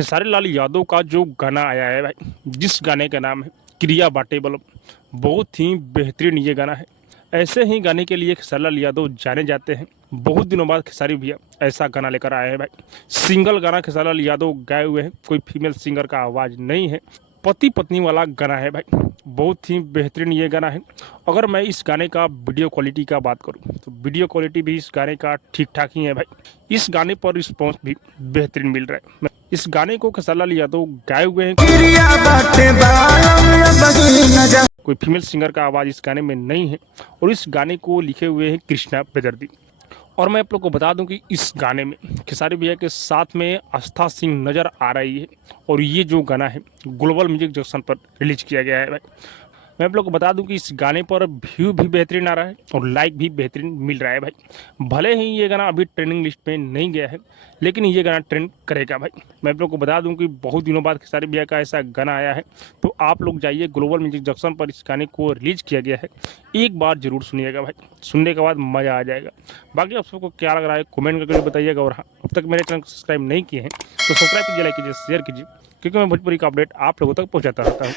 खेसारी लाल यादव का जो गाना आया है भाई, जिस गाने का नाम है क्रिया बाटे बलम, बहुत ही बेहतरीन ये गाना है। ऐसे ही गाने के लिए खेसारी लाल यादव जाने जाते हैं। बहुत दिनों बाद खेसारी भैया ऐसा गाना लेकर आए हैं भाई। सिंगल गाना खेसारी लाल यादव गाए हुए हैं, कोई फीमेल सिंगर का आवाज़ नहीं है, पति पत्नी वाला गाना है भाई। बहुत ही बेहतरीन ये गाना है। अगर मैं इस गाने का वीडियो क्वालिटी का बात करूं तो वीडियो क्वालिटी भी इस गाने का ठीक ठाक ही है भाई। इस गाने पर रिस्पॉन्स भी बेहतरीन मिल रहा है। इस गाने को खेसारी लाल यादव गाए हुए हैं, कोई फीमेल सिंगर का आवाज़ इस गाने में नहीं है, और इस गाने को लिखे हुए हैं कृष्णा बेदर्दी। और मैं आप लोग को बता दूं कि इस गाने में खेसारी भैया के साथ में आस्था सिंह नज़र आ रही है, और ये जो गाना है ग्लोबल म्यूजिक जंक्शन पर रिलीज किया गया है भाई। मैं आप लोग को बता दूं कि इस गाने पर व्यू भी बेहतरीन आ रहा है और लाइक भी बेहतरीन मिल रहा है भाई। भले ही ये गाना अभी ट्रेंडिंग लिस्ट में नहीं गया है, लेकिन ये गाना ट्रेंड करेगा भाई। मैं आप लोग को बता दूं कि बहुत दिनों बाद खेसारी भैया का ऐसा गाना आया है, तो आप लोग जाइए ग्लोबल म्यूजिक जंक्शन पर, इस गाने को रिलीज किया गया है, एक बार जरूर सुनिएगा भाई। सुनने के बाद मज़ा आ जाएगा। बाकी आप सबको क्या लग रहा है कमेंट करके बताइएगा। और हाँ, अब तक मेरे चैनल को सब्सक्राइब नहीं किए हैं तो सब्सक्राइब कीजिए, लाइक कीजिए, शेयर कीजिए, क्योंकि मैं भोजपुरी का अपडेट आप लोगों तक पहुँचाता रहता हूँ।